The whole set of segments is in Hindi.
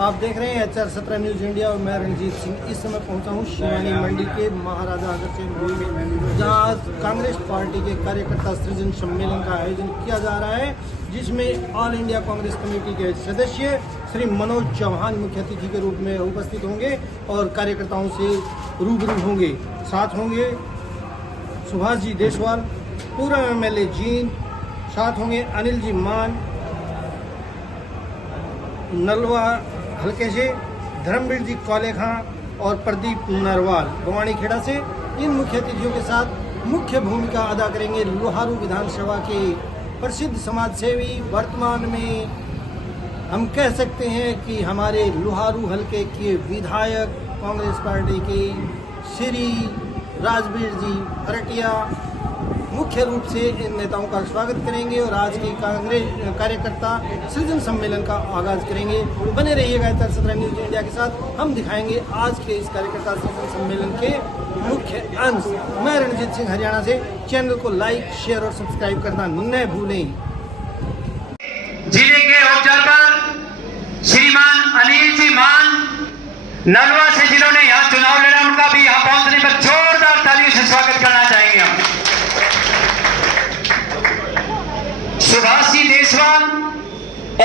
आप देख रहे हैं HR 17 न्यूज़ इंडिया और मैं रणजीत सिंह। इस समय पहुंचा हूं शिवानी मंडी के महाराजा अग्रसेन हॉल में, जहां कांग्रेस पार्टी के कार्यकर्ता सृजन सम्मेलन का आयोजन किया जा रहा है, जिसमें ऑल इंडिया कांग्रेस कमेटी के सदस्य श्री मनोज चौहान मुख्य अतिथि के रूप में उपस्थित होंगे और कार्यकर्ताओं से रूबरू होंगे। साथ होंगे सुभाष जी देशवाल, पूर्व MLA जींद, साथ होंगे अनिल जी मान नलवा हल्के से, धर्मवीर जी कौलेखां और प्रदीप नरवाल बवानीखेड़ा से। इन मुख्य अतिथियों के साथ मुख्य भूमिका अदा करेंगे लोहारू विधानसभा के प्रसिद्ध समाजसेवी, वर्तमान में हम कह सकते हैं कि हमारे लोहारू हल्के के विधायक कांग्रेस पार्टी के श्री राजवीर जी फरटिया मुख्य रूप से इन नेताओं का स्वागत करेंगे और आज की कांग्रेस कार्यकर्ता सृजन सम्मेलन का आगाज करेंगे। बने रहिएगा HR 17 न्यूज़ इंडिया के साथ, हम दिखाएंगे आज के इस कार्यकर्ता सृजन सम्मेलन के मुख्य अंश। मैं रणजीत सिंह हरियाणा से। चैनल को लाइक, शेयर और सब्सक्राइब करना न भूलें। जिले के ऑब्जर्वर श्रीमान अनिल जी मान नलवा से, जिन्होंने यहाँ चुनाव लड़ा, उनका भी यहाँ पहुंचने पर जोरदार तालियों से स्वागत करना चाहेंगे हम। सुभाष जी देशवाल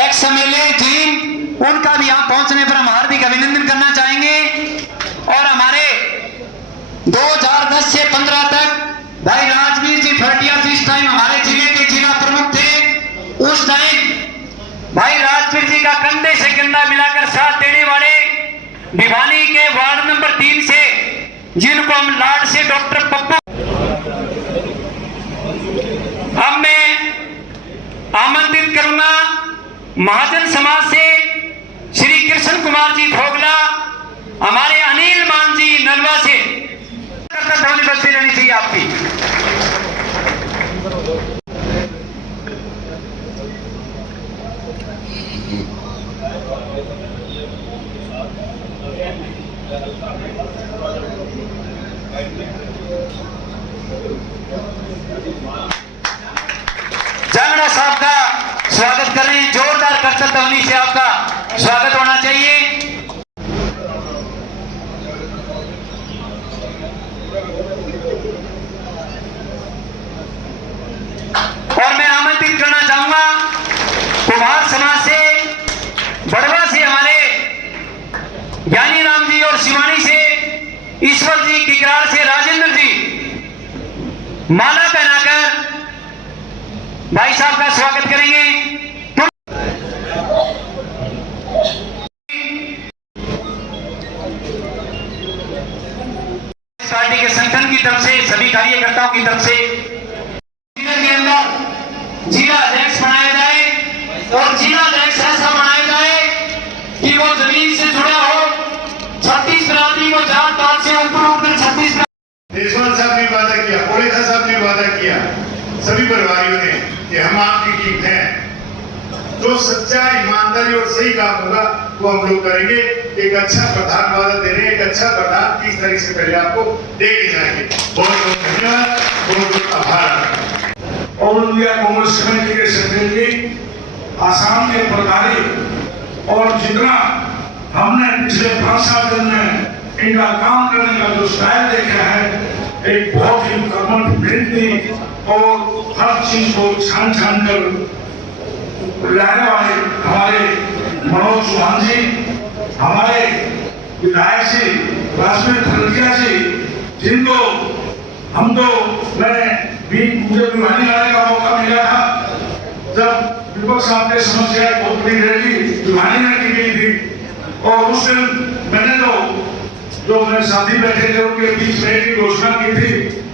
XMLA जींद, उनका भी यहाँ पहुंचने पर हम हार्दिक अभिनंदन करना चाहेंगे। और हमारे 2010 से 15 तक भाई राजवीर जी फरटिया जिस टाइम हमारे जिले के जिला प्रमुख थे, उस टाइम भाई राजवीर जी का कंधे से कंधा मिलाकर साथ देने वाले भिवानी के वार्ड नंबर 3 से, जिनको हम लाड से डॉक्टर पप्पू, अब मैं आमंत्रित करूंगा महाजन समाज से श्री कृष्ण कुमार जी भोगला, हमारे अनिल मान जी नलवा से। ध्वनि बजती रहनी चाहिए आपकी। जांगड़ा साहब का स्वागत करें, जोरदार करतल ध्वनि से आपका स्वागत होना चाहिए। और मैं आमंत्रित करना चाहूंगा कुमार समाज से, बड़वा से हमारे ज्ञानी राम जी, और शिवानी से ईश्वर जी, किकरार से राजेंद्र जी माला पहनाकर भाई साहब का स्वागत करेंगे। पार्टी के संगठन की तरफ से, सभी कार्यकर्ताओं की तरफ से जिले के अंदर जिला अध्यक्ष बनाया जाए और जिला अध्यक्ष ऐसा बनाया जाए कि वो जमीन से जुड़ा हो, 36 बिरादरी को जात पात से ऊपर उठकर 36। देशवाल साहब ने वादा किया, कोलेखा साहब ने वादा किया, सभी परिवारियों ने कि हम आपकी टीम हैं। जो सच्चा, ईमानदारी और सही काम होगा वो हम लोग करेंगे। एक अच्छा प्रधान वादा दे रहे हैं, एक अच्छा प्रधान 30 तारीख से पहले आपको दे के जाएंगे। बहुत बहुत धन्यवाद, बहुत बहुत आभार। ऑल इंडिया कांग्रेस कमेटी के सेक्रेटरी, आसाम के प्रभारी, और जितना हमने पिछले 5-7 दिन में इनका काम करने का जो स्टाइल देखा है, एक बहुत ही कर्मठ, मेहनती और हर चीज को छान कर लाने वाले हमारे मनोज चौहान जी, हमारे विधायक जी राजवीर फरटिया जी, जिनको मुझे भिवानी लाने का मौका मिला था जब विपक्ष आपके समस्या बहुत बड़ी रैली भिवानी में की गई थी। और उस दिन मैंने जो मेरे साथी बैठे थे उनके बीच में एक घोषणा की थी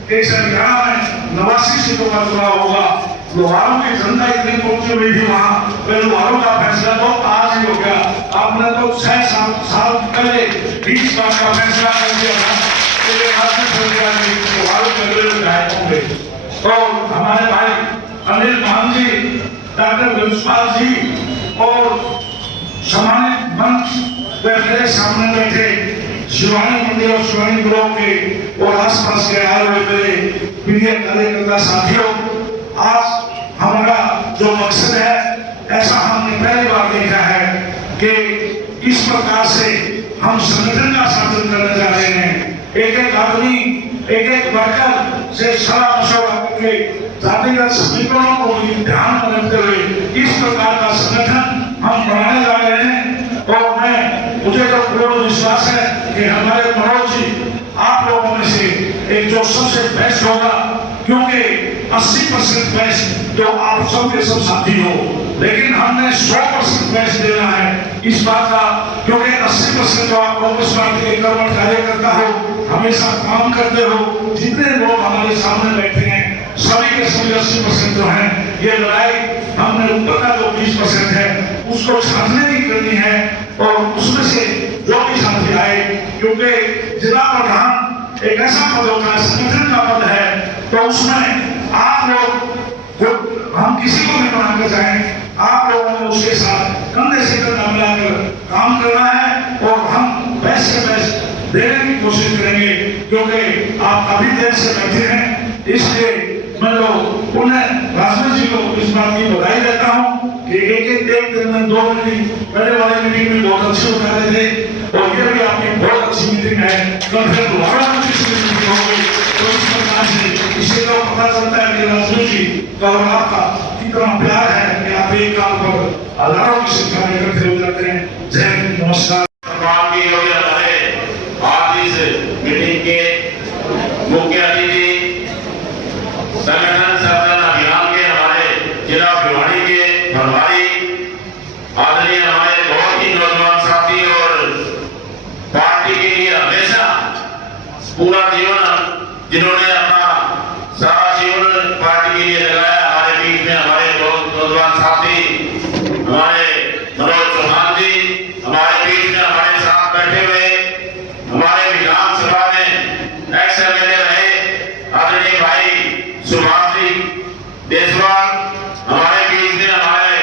कि हरियाणा में 89 सीटों का चुनाव होगा। लोहारों की जनता इतनी पहुंची हुई थी वहां, लोहारों का फैसला तो आज ही हो गया। आपने तो 6 साल पहले 20 बार का फैसला कर दिया था कि लोहारों के अगले विधायक होंगे। तो हमारे भाई अनिल मान जी, डॉक्टर देशवाल जी और सम्मानित मंच पे मेरे सामने बैठे शिवानी मंडी और शिवानी ब्लॉक के और आसपास के आए हुए मेरे प्रिय कार्यकर्ता साथियों, आज हमारा जो मकसद है, ऐसा हमने पहली बार देखा है कि इस प्रकार से हम संगठन का शासन करने जा रहे हैं। एक एक आदमी, एक एक वर्कर से सलाह मशवरा करके जातिगत समीकरणों को भी ध्यान में रखते हुए इस प्रकार का संगठन हम बनाने जा रहे हैं। और मुझे तो पूर्ण विश्वास है कि हमारे मनोज जी आप लोगों में से एक जो सबसे बेस्ट होगा, क्योंकि 80% बेस्ट तो आप सबके सब साथी हो, लेकिन हमने 100% बेस्ट देना है इस बात का, क्योंकि 80% तो आप कांग्रेस पार्टी के कर्मठ कार्यकर्ता हो, हमेशा काम करते हो। जितने लोग हमारे सामने बैठे हैं सभी के सभी 80% तो हैं। ये लड़ाई हमने ऊपर का जो 20% है उसको छानने की करनी है, और उसमें से जो भी साथी आए, क्योंकि जिला प्रधान एक ऐसा पद होता है, संगठन का पद है, तो उसमें आप लोग, हम किसी को भी बनाकर जाएं, आप लोगों ने उसके साथ कंधे से कंधा मिलाकर काम करना है, और हम बेस्ट से बेस्ट देने की कोशिश करेंगे, क्योंकि आप काफी देर से बैठे हैं। इसलिए मैं तो उन्हें राजनाथ जी को इस बात की बधाई देता हूँ कि एक दिन में 2 मीटिंग, पहले वाली मीटिंग में बहुत अच्छे बता रहे थे, और ये भी आपकी बहुत अच्छी मीटिंग है। कल फिर दोबारा मीटिंग होगी, तो इस प्रकार से इससे तो पता चलता है कि राजनाथ जी का और आपका कितना प्यार है कि आप एक काम पर हजारों की संख्या में इकट्ठे हो जाते हैं। जय हिंद, नमस्कार। आज इस मीटिंग के मुख्य अतिथि संगठन सर्जन अभियान के हमारे जिला भिवाड़ी के प्रभारी आदरणीय हमारे बहुत ही नौजवान साथी, और पार्टी के लिए हमेशा पूरा जीवन जिन्होंने अपना सारा जीवन पार्टी के लिए लगाया, हमारे बीच में हमारे बहुत नौजवान साथी हमारे मनोज चौहान जी हमारे बीच में हमारे साथ बैठे हुए, हमारे विधानसभा में एक्स एमएलए रहे आदरणीय भाई सुभाष जी देशवाल हमारे बीच में हमारे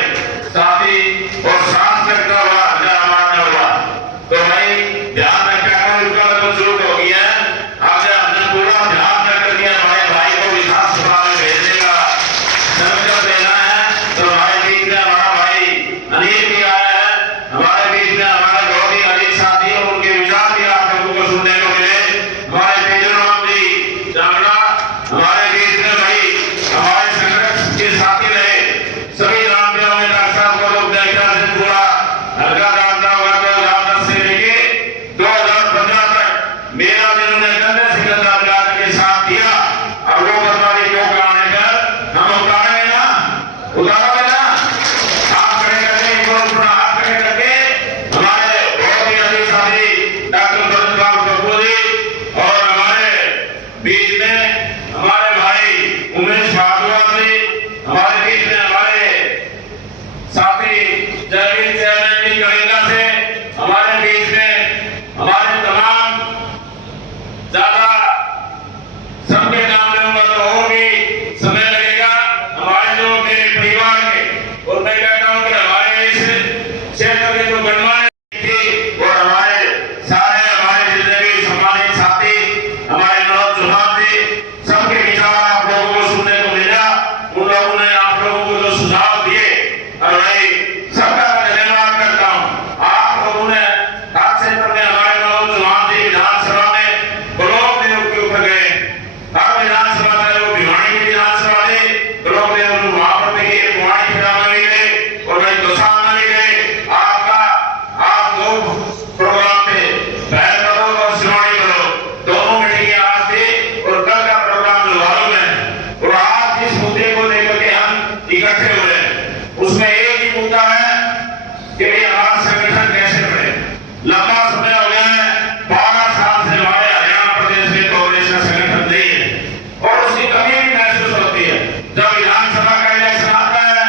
साथी, और साथ लगता हुआ हमारा हुआ, तो भाई ध्यान रखा कर उसका तो चूक हो गया है। आगे हमने पूरा ध्यान रख करके हमारे भाई को विधानसभा में भेजने का संकल्प लेना है। तो हमारे बीच में हमारा भाई अनिल भी आया है, हमारे बीच में हमारे बहुत ही अजीत साथी, और उनके विचार भी आप लोगों को सुनने को मिले। हमारे तेजराम जी जांगड़ा हमारे बीच में भाई हमारे संगठन के साथी रहे, सभी जानते होंगे, डॉक्टर साहब को लोग देखा से पूरा हल्का जानता होगा। 2010 से लेके 2015 तक मेरा जिन्होंने कंधे से कंधा मिला के साथ दिया, और वो बर्बादी को कराने पर हम उतारेंगे ना, उतारोगे ना, हाथ खड़े करके अपना हाथ खड़े करके हमारे बहुत ही अजीज साथी डॉक्टर बरनलाल कपूर जी, और हमारे बीच में हमारे भाई उमेश भारद्वाज जी, हमारे बीच में हमारे साथी जयवीर चैनल जी करेंगा से, हमारे बीच में हमारे तमाम ज्यादा सबके नाम लूंगा तो और भी समय लगेगा, हमारे जो मेरे परिवार के, और मैं कहता हूँ कि हमारे इस क्षेत्र के जो गणमान्य थी, और हमारे सारे हमारे जितने भी सम्मानित साथी हमारे मनोज चौहान जी, सबके विचार आप लोगों को सुनने को मिला। उन लोगों ने आप लोगों को जो सुझाव दिए, और भाई सबका धन्यवाद करता हूँ। आप लोगों ने हाथ से करने हमारे मनोज चौहान जी विधानसभा में ब्लॉक लेवल के ऊपर गए, हर विधानसभा में वो भिवाड़ी की विधानसभा में ब्लॉक लेवल वहां पर भी गए, भिवाड़ी खिड़ा में भी गए, और भाई दौसा में भी गए। आप 2 प्रोग्राम थे, पहल करो और शिवाड़ी करो, दोनों मीटिंगें आज थी, और कल का प्रोग्राम लोहारू में। और आज जिस मुद्दे को लेकर के हम इकट्ठे हुए उसमें एक ही मुद्दा है कि भाई हमारा संगठन कैसे बढ़े। लंबा समय हो गया है, 12 साल से हमारे हरियाणा प्रदेश में कांग्रेस का संगठन नहीं है, और उसकी कमी भी महसूस होती है। जब विधानसभा का इलेक्शन आता है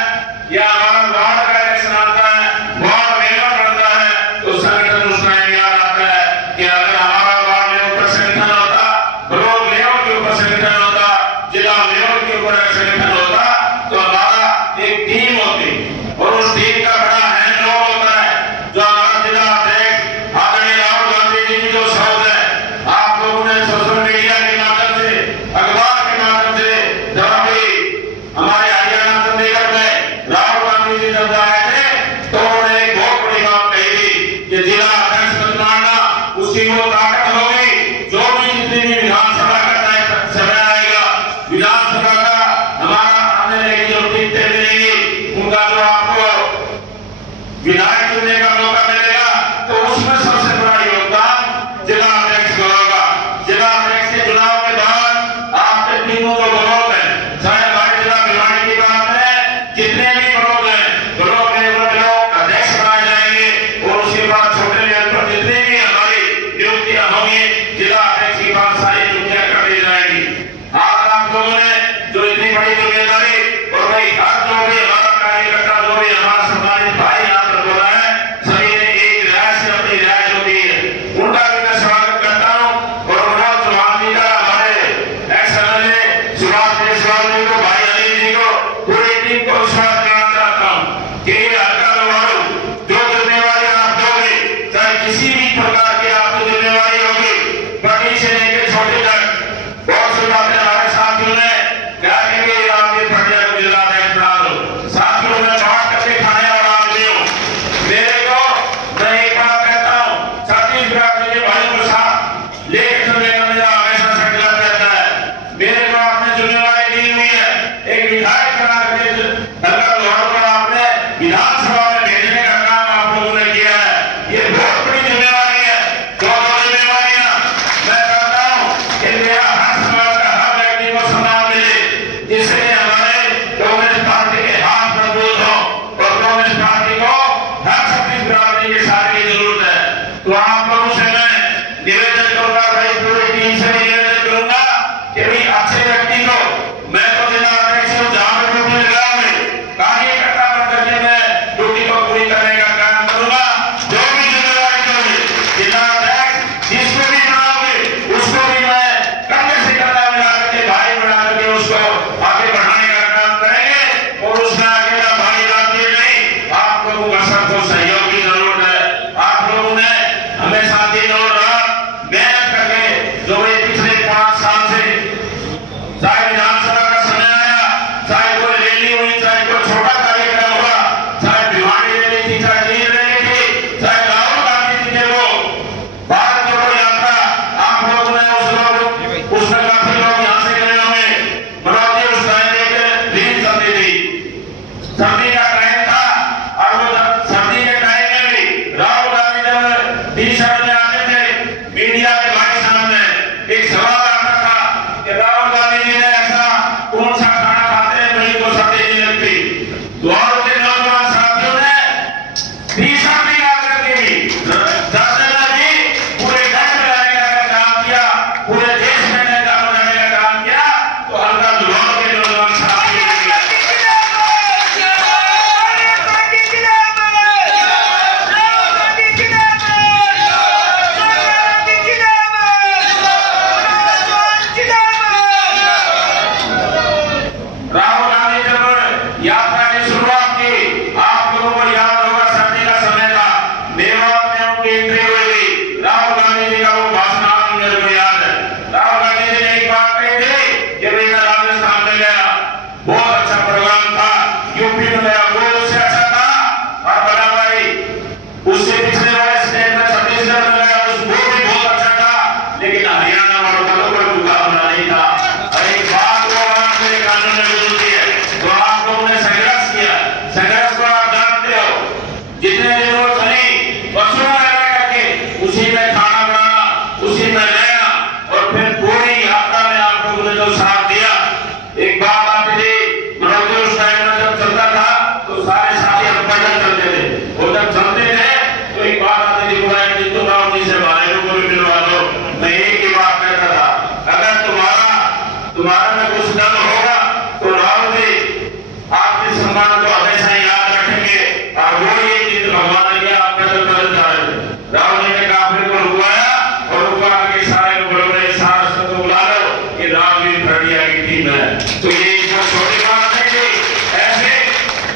या हमारा वार्ड का इलेक्शन आता है, वार्ड मेंबर बनता है, तो संगठन उस टाइम याद आता है कि अगर हमारा वार्ड लेवल पर संगठन होता, ब्लॉक लेवल के ऊपर संगठन होता, जिला लेवल के ऊपर संगठन होता, तो हमारा एक टीम होती, और उस टीम का बड़ा हैंड होता है, जो हमारा जिला अध्यक्ष तो आप लोगों से मैं निवेदन करूंगा, भाई पूरी टीम से निवेदन करूंगा कि भाई अच्छे व्यक्ति को मैं तो जिला अध्यक्ष हूं, जहां पर ड्यूटी लगाऊं कार्य इकट्ठा करके मैं ड्यूटी को पूरी करने का काम करूंगा। जो भी जिम्मेदारी होगी जिला अध्यक्ष जिसको भी बनाओगे उसको भी मैं कंधे से कंधा मिला करके भाई बना करके उसको आगे बढ़ाने का काम करेंगे। और उसमें अकेला भाई राजी नहीं, आप लोगों का सबको सहयोग की जरूरत है। आप लोगों ने हमेशा दिन और रात मेहनत करके जो ये पिछले 5 साल से चाहे विधानसभा का समय आया, चाहे कोई रैली हुई, चाहे कोई छोटा कार्यक्रम हुआ, चाहे भिवानी रैली थी, चाहे जींद रैली थी, चाहे राहुल गांधी जी के वो भारत जोड़ो यात्रा, आप लोगों ने उसमें काफी लोग यहाँ से गए होंगे। मनोज जी उस टाइम एक लीड चलती थी, सर्दी का टाइम था, और वो सर्दी के टाइम में भी राहुल गांधी जब टी-शर्ट में आते थे मीडिया के भाई सामने एक सवाल आता था कि राहुल गांधी जी ने ऐसा कौन सा खाना खाते हैं वही को सर्दी नहीं लगती। तो और के नौजवान साथियों ने टी-शर्ट निकाल करके भी धरने में भी पूरे देश में रहने का काम किया, पूरे देश में नेता बनाने का काम किया। तो हल्का लाहौर के नौजवान साथी ने किया। राहुल गांधी जब यात्रा की शुरुआत की, आप लोगों को याद होगा सर्दी का समय था, मेवात में उनकी एंट्री हुई थी। राहुल गांधी जी का वो भाषण आज मेरे को याद है। राहुल गांधी जी ने एक बात कही थी कि भाई मैं राजस्थान में गया, बहुत अच्छा प्रोग्राम था, यूपी में गया वो उससे अच्छा था, और बड़ा भाई उससे पिछले वाले स्टेट में छत्तीसगढ़ में गया वो भी बहुत अच्छा था, लेकिन हरियाणा वालों का तो कोई मुकाबला नहीं था। और एक बात वो आज मेरे कानून में जुड़ती है, तो आप लोगों ने संघर्ष किया, संघर्ष को आप जानते हो, जितने दिन वो चली बसों में रह करके उसी में खाना बनाना, उसी में रहना, और फिर पूरी यात्रा में आप लोगों ने जो साथ दिया। एक बात आती थी मनोज उस टाइम में जब चलता था तो सारे साथी हम पैदल चलते थे, और जब चलते थे तो एक बात आती थी बुराई की तो राहुल जी से भाई को भी मिलवा दो। मैं एक ही बात कहता था, अगर तुम्हारा में कुछ दम होगा तो राहुल जी आपके सम्मान को हमेशा याद रखेंगे। और वो ये दिन भगवान ने किया, आप पैदल पैदल जा रहे थे, राहुल जी ने काफिले को रुकवाया और रुकवा के सारे को बोले सारा सबको बुला लो, ये रामवीर भटिया की टीम है। तो ये कोई छोटी बात नहीं थी, ऐसे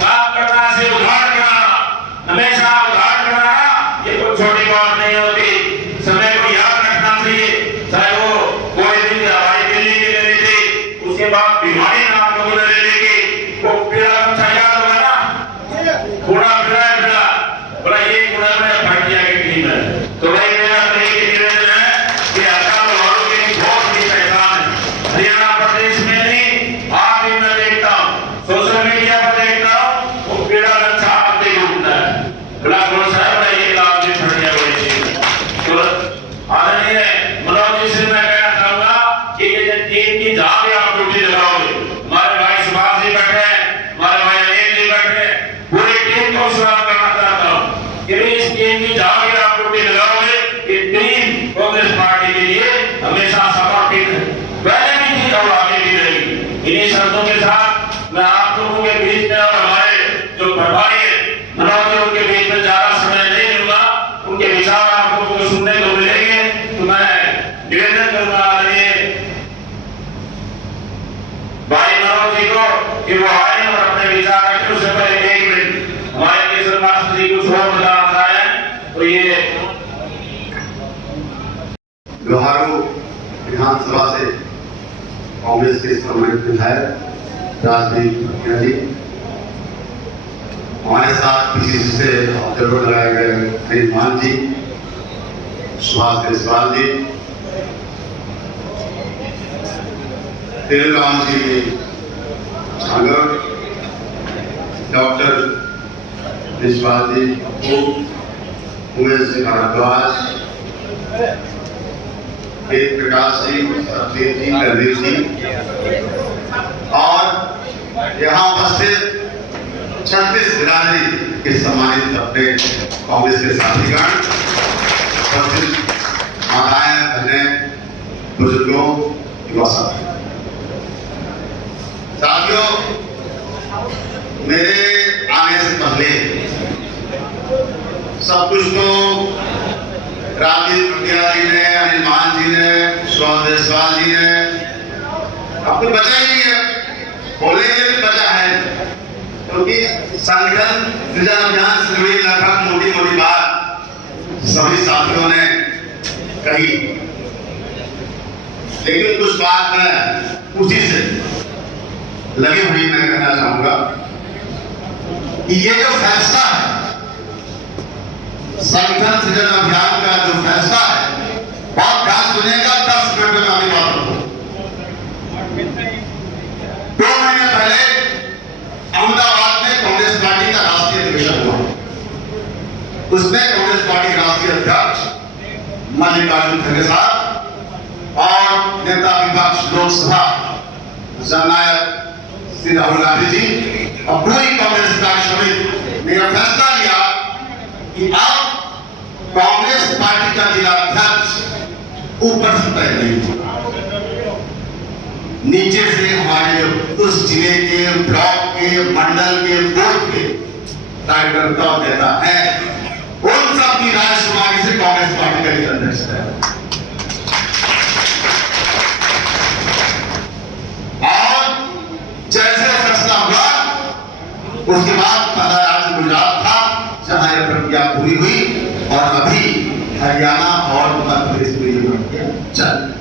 बात करना से उधार करना, हमेशा उधार करना, ये कोई छोटी बात नहीं होती। समय को याद रखना चाहिए, चाहे वो कोई दिन हवाई दिल्ली की ले ली थी, उसके बाद भिवानी में आप लोगों ने ले ली थी, वो पीड़ा अच्छा याद होगा ना, पूरा पीड़ा बोला ये पूरा भटिया की टीम है। तो भाई मेरा तो एक निवेदन है कि अकाल वालों की बहुत बड़ी पहचान है हरियाणा प्रदेश में नहीं, आप भी मैं देखता हूँ सोशल मीडिया पर देखता हूँ, वो पीड़ा अच्छा आपके घूमता है, बोला कौन सा है, ये लाभ भी भटिया बड़ी चीज है। तो आदरणीय मनोज जी से मैं कहना चाहूंगा कि ये जो टीम की जहां भी आप ड्यूटी लगाओगे, हमारे भाई सुभाष जी बैठे हैं, हमारे भाई अनिल जी बैठे हैं, पूरी टीम को विश्वास करना चाहता हूँ कि इस टीम की जहां भी आप ड्यूटी लगाओगे, ये टीम कांग्रेस पार्टी के लिए हमेशा समर्पित है, पहले भी थी और आगे भी रहेगी। इन्हीं शब्दों के साथ मैं आप लोगों के बीच में और हमारे जो प्रभारी है मनोज जी उनके बीच में ज्यादा समय नहीं लूंगा, उनके विचार आप लोगों को सुनने को मिलेंगे। तो मैं निवेदन करूंगा आदरणीय भाई मनोज जी को कि वो आए और अपने विचार रखें। उससे पहले 1 मिनट हमारे केसर मास्टर जी कुछ और बताना चाहें तो ये लोहारू विधानसभा से कांग्रेस के सम्मानित विधायक राजदीप भटिया जी, हमारे साथ पीसीसी से जरूर लगाए गए हरिमान जी, सुभाष देशवाल जी, तेलगाम जी सागर, डॉक्टर देशवाल जी, उमेश जी भारद्वाज, वेद प्रकाश जी, सत्यजीत जी, रणवीर जी, और यहाँ उपस्थित 36 बिरादरी के सम्मानित अपने कांग्रेस के साथीगण, उपस्थित माताएं, बहनें, बुजुर्गों, युवा साथी, साथियों, मेरे आने से पहले सब कुछ तो राजीव प्रज्ञा जी ने, अनिल मान जी ने, सुभाष देशवाल जी ने, अब तो बचा ही नहीं है, बोले भी बचा है, क्योंकि संगठन सृजन अभियान से जुड़ी लगभग मोटी मोटी बात सभी साथियों ने कही, लेकिन कुछ बात मैं उसी से लगी हुई मैं कहना चाहूंगा कि ये जो फैसला है, संगठन सृजन अभियान का जो फैसला है, बहुत ध्यान सुनेगा। 10 मिनट में अपनी बात रखूं। 2 महीने पहले अहमदाबाद में कांग्रेस पार्टी का राष्ट्रीय अधिवेशन हुआ। उसमें कांग्रेस पार्टी राष्ट्रीय अध्यक्ष मल्लिकार्जुन खड़गे साहब और नेता विपक्ष लोकसभा जननायक श्री राहुल गांधी जी और पूरी कांग्रेस कार्यसमिति ने यह फैसला लिया कि अब कांग्रेस पार्टी का जिला अध्यक्ष ऊपर से तय नहीं होगा, नीचे से हमारे जो उस जिले के, ब्लॉक के, मंडल के, बूथ के कार्यकर्ता देता है, उन सब की राय शुमारी से कांग्रेस पार्टी का जिला अध्यक्ष है। और जैसे फैसला हुआ उसके बाद पहला राज्य गुजरात था जहां यह प्रक्रिया पूरी हुई और अभी हरियाणा और उत्तर प्रदेश में ये प्रक्रिया चल रही है।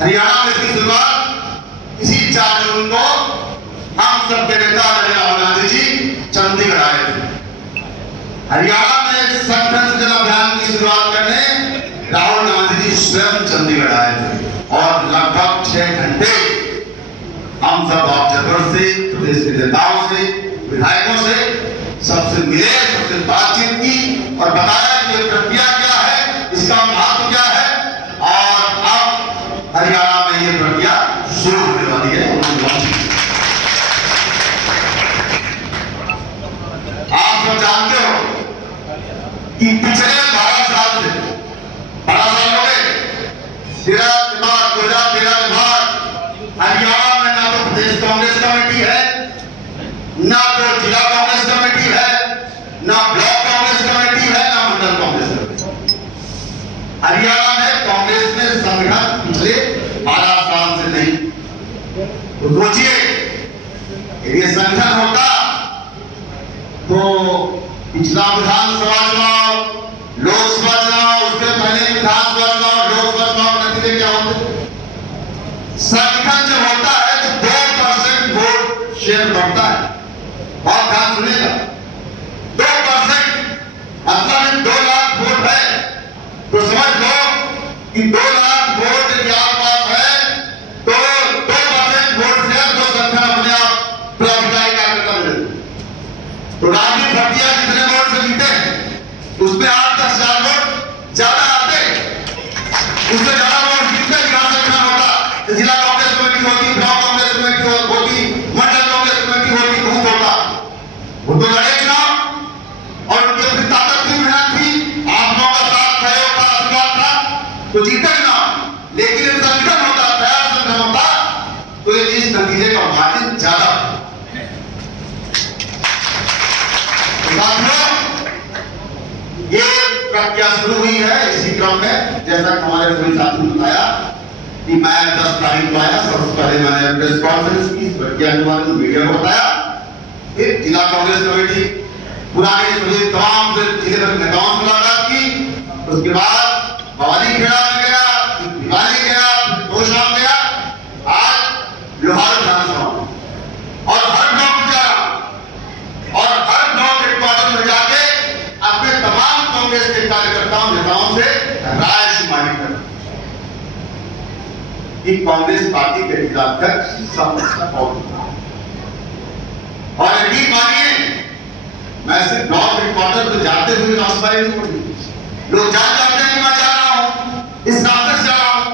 हरियाणा में इसकी शुरुआत इसी 4 जून को हम सबके नेता राहुल गांधी जी चंडीगढ़ आए थे। हरियाणा में संगठन सृजन अभियान की शुरुआत करने राहुल गांधी जी स्वयं चंडीगढ़ आए थे और लगभग 6 घंटे हम सब ऑब्जर्वर से, प्रदेश के नेताओं से, विधायकों से सबसे मिले, सबसे बातचीत की और बताया कि ये प्रक्रिया क्या है, इसका महत्व क्या है और अब हरियाणा में ये प्रक्रिया शुरू होने वाली है। आप सब जानते हो कि पिछले 12 साल से 12 साल हो गए, 2013 के बाद हरियाणा में ना तो प्रदेश कांग्रेस कमेटी है, ना तो जिला कांग्रेस कमेटी है, ना ब्लॉक कांग्रेस कमेटी है, ना मंडल कांग्रेस कमेटी। हरियाणा में कांग्रेस में संगठन पिछले 12 साल से नहीं। तो सोचिए, ये संगठन होता तो पिछला विधानसभा चुनाव, लोकसभा चुनाव, उसके पहले विधानसभा चुनाव, लोकसभा चुनाव के नतीजे क्या होते? संगठन जब होता है तो 2% वोट शेयर बढ़ता है। बहुत ध्यान सुनिएगा, 2% मतलब 2 लाख वोट है तो समझ लो कि 2 लाख वोट यदि आपके पास है तो 2% वोट से तो संगठन अपने आप प्रभावी कार्यकर्ता मिले। तो राजनीतिक भर्तियां जितने वोट से जीते हैं उसमें 8-10 हजार वोट ज्यादा आते, उससे ज्यादा वोट जीतते जहां संगठन होता, जिला कांग्रेस कमेटी होती, ब्लॉक कांग्रेस कमेटी होती, मंडल कांग्रेस कमेटी होती, बूथ होता, वो तो लड़े चुनाव और उनकी अपनी ताकत थी, मेहनत थी, आप लोगों का साथ, सहयोग था, आशीर्वाद था तो जीते चुनाव। लेकिन जब संगठन होता, तैयार संगठन होता तो ये इस नतीजे का मार्जिन ज्यादा। ये प्रक्रिया शुरू हुई है। इसी क्रम में जैसा कि हमारे सभी साथियों ने बताया कि मैं 10 तारीख को आया, सबसे पहले मैंने प्रेस कॉन्फ्रेंस की, इस प्रक्रिया के बारे में मीडिया को बताया, फिर जिला कांग्रेस कमेटी पुराने सभी तमाम जिले के नेताओं से मुलाकात की, उसके बाद भवानी खेड़ा में गया, भिवानी गया, तोशाम गया, आज लोहार विधानसभा और हर ब्लॉक में जा और हर ब्लॉक हेडक्वार्टर में जाके अपने तमाम कांग्रेस के कार्यकर्ताओं, नेताओं से राय शुमारी कर कि कांग्रेस पार्टी के जिला अध्यक्ष सब कौन और यकीन मानिए, मैं सिर्फ ब्लॉक हेडक्वार्टर पे जाते हुए रास्ता ही नहीं पड़ी, लोग जानते हैं कि मैं जा रहा हूं, इस रास्ते से जा रहा हूं,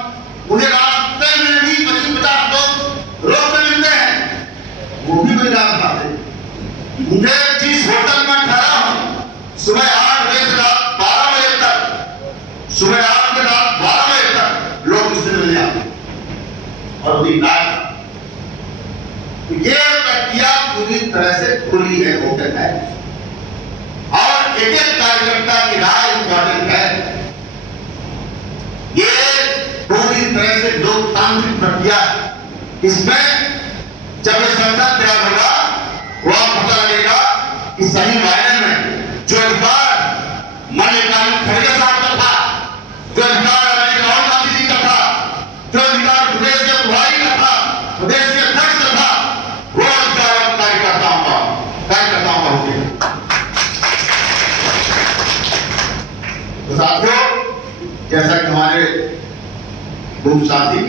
मुझे रास्ते में भी 25-50 लोग रोड पे मिलते हैं, वो भी मेरी रात पाते। मुझे जिस होटल में ठहरा हूं सुबह 8 बजे से रात 12 बजे तक और वही लाया। तो ये प्रक्रिया पूरी तरह से खुली है, ओपन है, और एक एक कार्यकर्ता की राय इम्पोर्टेंट है। ये पूरी तरह से लोकतांत्रिक प्रक्रिया है। इसमें जब ये संसद तैयार होगा, वह पता लगेगा कि सही मायने में जो अधिकार मल्लिकार्जुन खड़गे साहब का था, जो अधिकार राहुल गांधी जी का था, जो अधिकार प्रदेश के प्रभारी का था, प्रदेश के अध्यक्ष का था, वो अधिकार कार्यकर्ताओं का होते हैं। तो साथियों, जैसा कि हमारे मुख्य साथी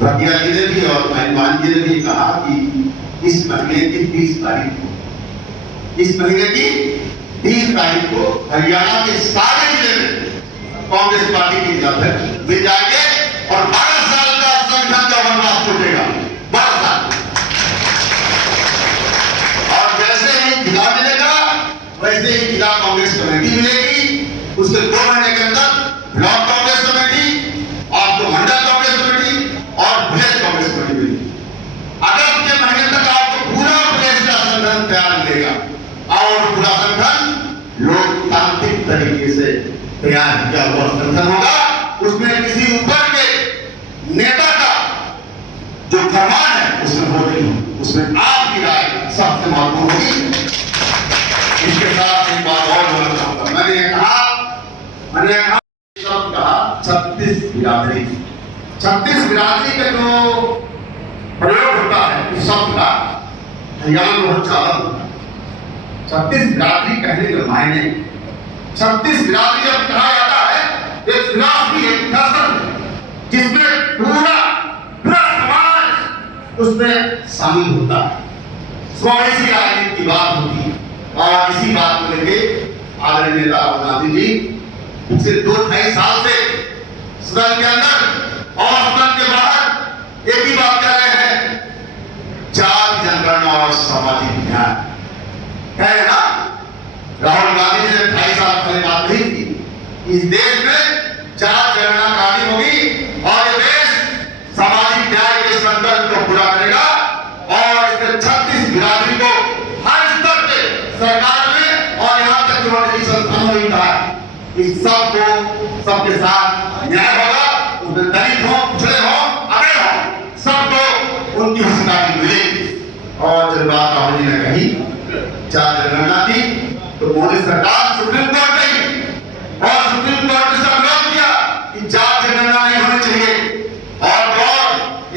प्रज्ञा जी ने भी और महिमान जी ने भी कहा कि इस महीने की 30 तारीख को, इस महीने की 30 तारीख को हरियाणा के सारे जिले में कांग्रेस पार्टी के अध्यक्ष मिल जाएंगे और 12 साल का संगठन का वनवास छूटेगा। 12 साल। और जैसे ही जिला मिलेगा, वैसे ही जिला कांग्रेस कमेटी मिलेगी। उसके 2 महीने के अंदर ब्लॉक कांग्रेस कमेटी, आपको मंडल कांग्रेस कमेटी और विलेज कांग्रेस कमेटी मिलेगी। अगस्त के महीने तक आपको पूरा प्रदेश का संगठन तैयार मिलेगा और पूरा संगठन लोकतांत्रिक तरीके से तैयार किया हुआ संगठन होगा। उसमें किसी ऊपर के नेता का जो फरमान है उसमें वो नहीं होगी, उसमें आपकी राय सबसे महत्वपूर्ण होगी। इसके साथ एक बात और बोलना चाहूंगा। मैंने कहा शब्द कहा 36 बिरादरी। 36 बिरादरी का जो प्रयोग होता है इस शब्द का हरियाणा में बहुत ज्यादा होता है। 36 बिरादरी कहने के मायने, 36 बिरादरी जब कहा जाता है, एक फिलॉसफी, एक दर्शन जिसमें पूरा समाज उसमें शामिल होता है। स्वदेशी राजनीति की बात होती है और इसी बात को लेके आदरणीय नेता राहुल गांधी जी पिछले 2-2.5 साल से सदन के अंदर और सदन के बाहर एक ही बात कर रहे हैं, जाति जनगणना और सामाजिक न्याय। है ना? राहुल गांधी जी ने 2.5 साल पहले बात कही थी, इस देश में जाति जनगणना करानी होगी और ये देश सामाजिक न्याय के संकल्प को पूरा करेगा और इसमें 36 बिरादरी को हर स्तर पे सरकार में और यहाँ तक जो निजी संस्थानों में कहा इस सबको सबके साथ न्याय होगा। उसमें दलित हो, पिछड़े हो, अबे हो, सबको उनकी हिस्सेदारी मिलेगी। और जब बात राहुल जी ने कही जाति जनगणना की, तो मोदी सरकार सुप्रीम कोर्ट गई और सुप्रीम कोर्ट ने इसका विरोध किया कि जाति जनगणना नहीं होनी चाहिए। और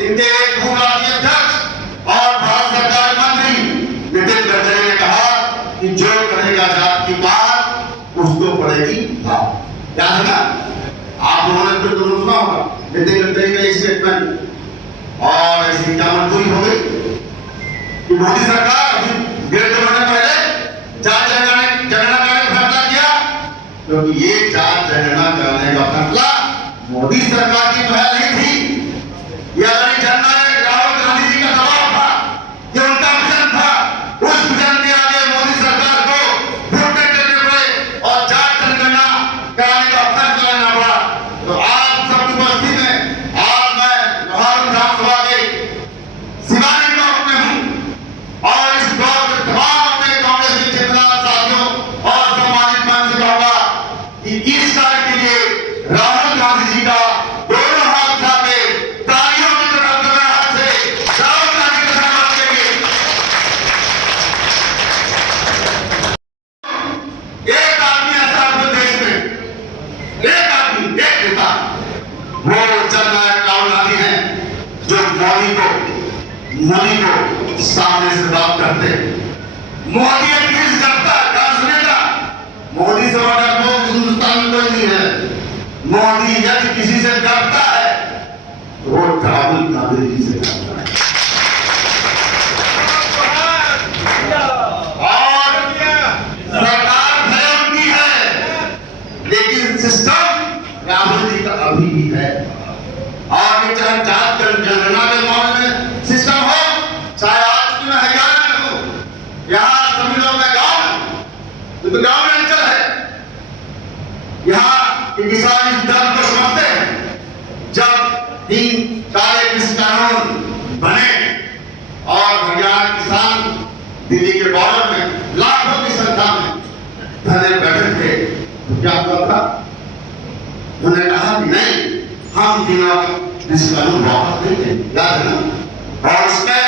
इनके एक भूराष्ट्रीय अध्यक्ष और भारत सरकार मंत्री नितिन गडकरी ने कहा कि जो करेगा जाति की बात उसको पड़ेगी बात। याद है ना? आप लोगों ने फिर दोनों सुना होगा नितिन गडकरी का स्टेटमेंट। और ऐसी क्या मजबूरी हो गई कि मोदी सरकार अभी 1.5 महीने पहले जाति जनगणना करने का फैसला किया, क्योंकि ये जाति जनगणना करने का फैसला मोदी सरकार की पहल नहीं थी। यह जनगणना राहुल गांधी जी का दबाव था, ये उनका विजन था। उस विजन के आगे मोदी सरकार को घुटने टेकने पड़े और जाति जनगणना कराने का फैसला लेना पड़ा। तो आज सबकी उपस्थिति में आज मैं लोहारू विधानसभा के शिवानी ब्लॉक में हूँ और इस ब्लॉक के तमाम अपने कांग्रेस के ठेकेदार साथियों और सामाजिक मंच से कहूंगा कि इस कार्य के लिए राहुल गांधी जी का दोनों हाथ उठा के तालियों की तरफ हाथ से राहुल गांधी का धन्यवाद करेंगे। एक आदमी ऐसा अपने देश में, एक आदमी, एक नेता, वो जननायक राहुल गांधी हैं जो मोदी को सामने से बात करते हैं। मोदी एटलीस्ट करता है, क्या सुनेगा? मोदी से बड़ा लोग हिंदुस्तान में कोई नहीं है। मोदी यदि किसी से डरता है तो वो राहुल गांधी जी से डरता है। और सरकार भले उनकी है, लेकिन सिस्टम राहुल जी का अभी भी है। और ये चाहे जाति जनगणना के मामले में सिस्टम हो, चाहे आज मैं हरियाणा में हूँ, यहाँ सभी लोग मैं गाँव में अंचल है, यहाँ किसान इस दर्द को समझते हैं। जब 3 थे तो क्या हुआ था? उन्होंने कहा कि नहीं, हम तीनों कृषि कानून वापस नहीं देंगे, याद है ना? और उसमें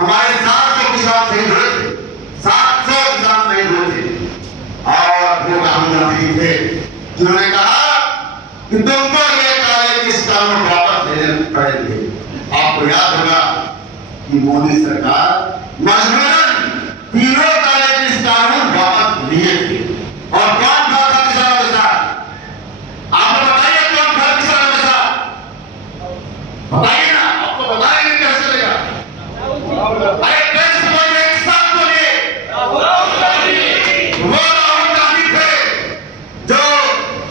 हमारे 700 किसान शहीद हुए थे, 700 किसान शहीद हुए थे। और वो राहुल गांधी थे जिन्होंने कहा कि तुमको ये काले कृषि कानून वापस लेने पड़ेंगे। आपको याद होगा कि मोदी सरकार मजबूरन तीनों काले कृषि कानून वापस लिए थे। और कौन था किसानों के साथ? आपको बताइए कौन था किसानों के साथ? बताइए ना, आपको बताएंगे कैसे चलेगा? अरे कैसे बोलिए, एक साथ बोलिए। वो राहुल गांधी थे जो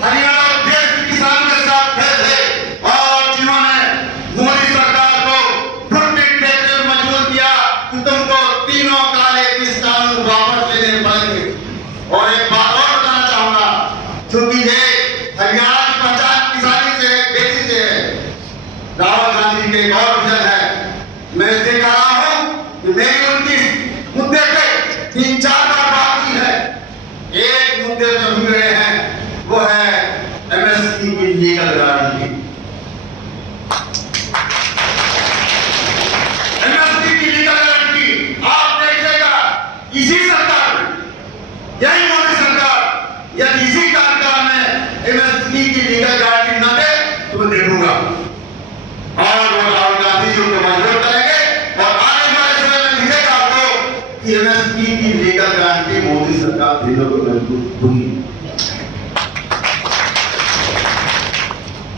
हरियाणा और देश के किसानों के साथ थे और जिन्होंने मोदी सरकार को घुटने टेकने पर मजबूर किया कि तुमको तीनों काले कृषि कानून वापस लेने पड़ेंगे। और एक बात और बताना चाहूंगा, क्योंकि ये हरियाणा की पहचान किसानी से है, खेती से है। राहुल गांधी के एक और विजन है, मैं देख रहा हूं कि मेरी उनकी मुद्दे पे 3-4 बार बात की है। एक मुद्दे पे भूल गए हैं, वो है एमएसपी की लीगल गारंटी। एमएसपी की लीगल गारंटी आप देखिएगा इसी सरकार में, यही मोदी सरकार यदि इसी कार्यकाल में एमएसपी की लीगल गारंटी न दे तो मैं देखूंगा। और वो राहुल गांधी जी उनको मजबूर करेंगे और आने वाले समय में दिखेगा आपको कि एमएसपी की लीगल गारंटी मोदी सरकार देने को मजबूर हुई।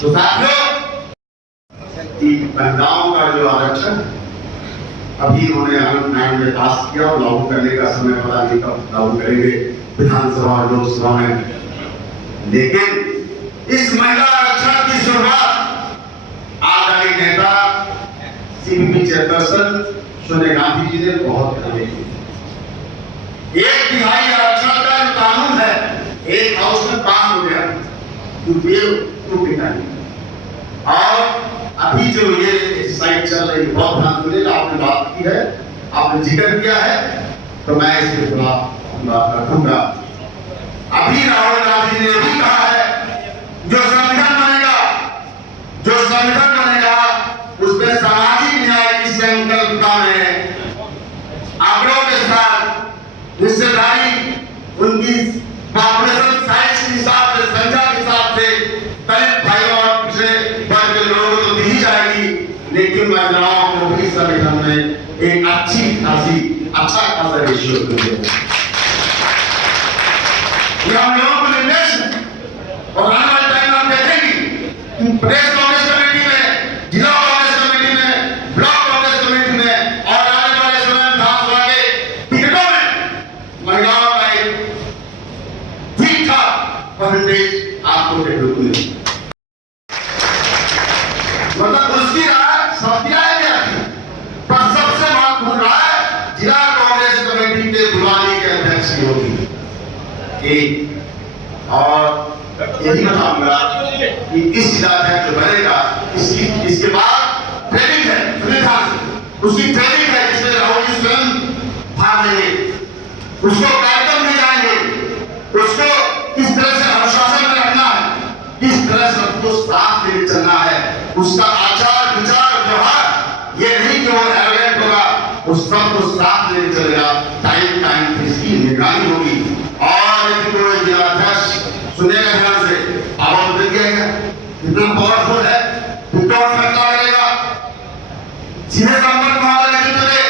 तो साथियों, महिलाओं का जो आरक्षण अभी उन्होंने अमेंडमेंट 9 में पास किया और लागू करने का समय पता नहीं कब लागू करेंगे विधानसभा और लोकसभा में। लेकिन इस महिला आरक्षण की शुरुआत आदरणीय नेता सीपीपी चेयरपर्सन सोनिया गांधी जी ने बहुत पहले की। 1/3 आरक्षण का जो कानून है, एक हाउस में पास हो गया, और अभी जो ये एक्सरसाइज चल रही है, बहुत ध्यान देने आपने बात की है, आपने जिक्र किया है, तो मैं इसके खिलाफ बात रखूंगा। अभी राहुल गांधी ने भी कहा है जो संगठन बनेगा उसमें सामाजिक न्याय की संकल्पना में आंकड़ों के साथ हिस्सेदारी उनकी पॉपुलेशन साइज के हिसाब से, संख्या के हिसाब से दलित भाइयों और पिछड़े वर्ग के लोगों को दी जाएगी, लेकिन महिलाओं को भी संगठन में एक अच्छा खासा रेशियो मिलेगा। ये हम लोगों को निर्देश है और आने वाले टाइम में आप देखेंगे कि प्रदेश कांग्रेस कमेटी में, जिला कांग्रेस कमेटी में, ब्लॉक कांग्रेस कमेटी में और आने वाले समय में विधानसभा के टिकटों में महिलाओं का एक ठीक-ठाक परसेंटेज आपको देखने को मिलेगा। मतलब उसकी राय सबकी राय क्या थी, पर सबसे महत्वपूर्ण राय जिला कांग्रेस कमेटी के बुलाने के अध्यक्ष की होगी। और यही बताऊंगा कि इस जिला अध्यक्ष जो बनेगा, इसके बाद ट्रेनिंग है, सुविधा उसकी ट्रेनिंग है जिसमें राहुल जी स्वयं भाग लेंगे, उसको कार्यक्रम में जाएंगे, उसको किस तरह से अनुशासन में रखना है, किस तरह से उसको साथ लेके चलना है, उसका आचार विचार व्यवहार ये नहीं कि वो एरोगेंट होगा, उस सबको साथ लेके चलेगा। टाइम पे इसकी निगरानी होगी। और यदि कोई जिला अध्यक्ष सुनेगा ध्यान से, आवाज दे दिया गया कितना पावरफुल है, कितना फैसला करेगा, सीधे संपर्क में आने के लिए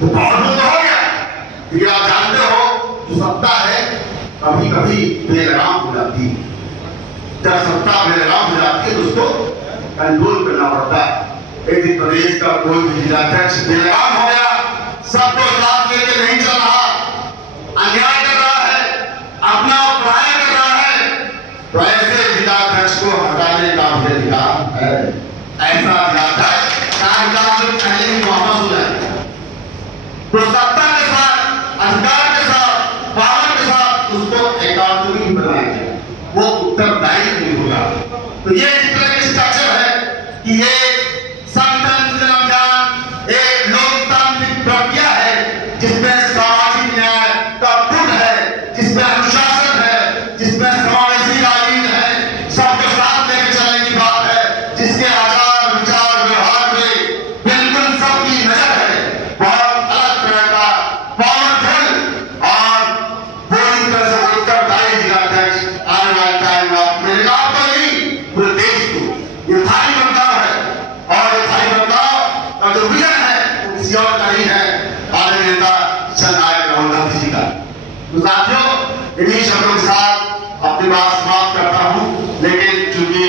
तो पावरफुल तो हो गया। लेकिन आप जानते हो जो सत्ता है कभी कभी बेलगाम हो जाती है। जब सत्ता बेलगाम हो जाती है तो उसको कंट्रोल करना पड़ता है। यदि प्रदेश का कोई भी जिलाध्यक्ष बेलगाम हो गया, सबको साथ लेके नहीं चल रहा, अन्याय कर रहा है, अपना पढ़ाई कर रहा है, तो ऐसे जिलाध्यक्ष को हटाने का भी अधिकार है। ऐसा जिलाध्यक्ष कार्यकाल से पहले ही वापस हो जाए तो सत्ता के साथ, अधिकार के साथ, पावर के साथ उसको अकाउंटेबल बनाया जाए, वो उत्तरदायी नहीं होगा। तो ये इस तरह की स्ट्रक्चर है कि ये संगठन अभियान एक लोकतांत्रिक प्रक्रिया है जिसमें सामाजिक न्याय का पुट है, जिसमें अनुशासन है, इन्हीं शब्दों के साथ अपनी बात समाप्त करता हूं। लेकिन चूंकि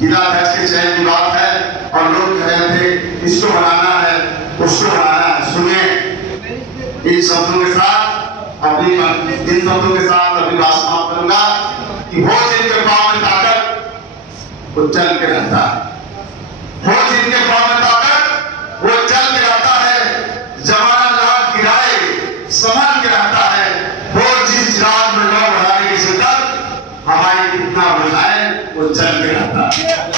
जिला अध्यक्ष के चयन की बात है और लोग कह रहे थे इसको बनाना है उसको बनाना है, सुनिए इन शब्दों के साथ इन शब्दों के साथ अपनी बात समाप्त करूंगा कि वो जिनके पांव में ताकत वो चल के रहता है, वो जिनके पांव में ताकत वो चल के रहता है, जमाना लाभ गिराए संभल के रहता है, वो जिस रात में लोग बढ़ाने की शिद्दत हमारी कितना बुझाए वो चल के रहता है।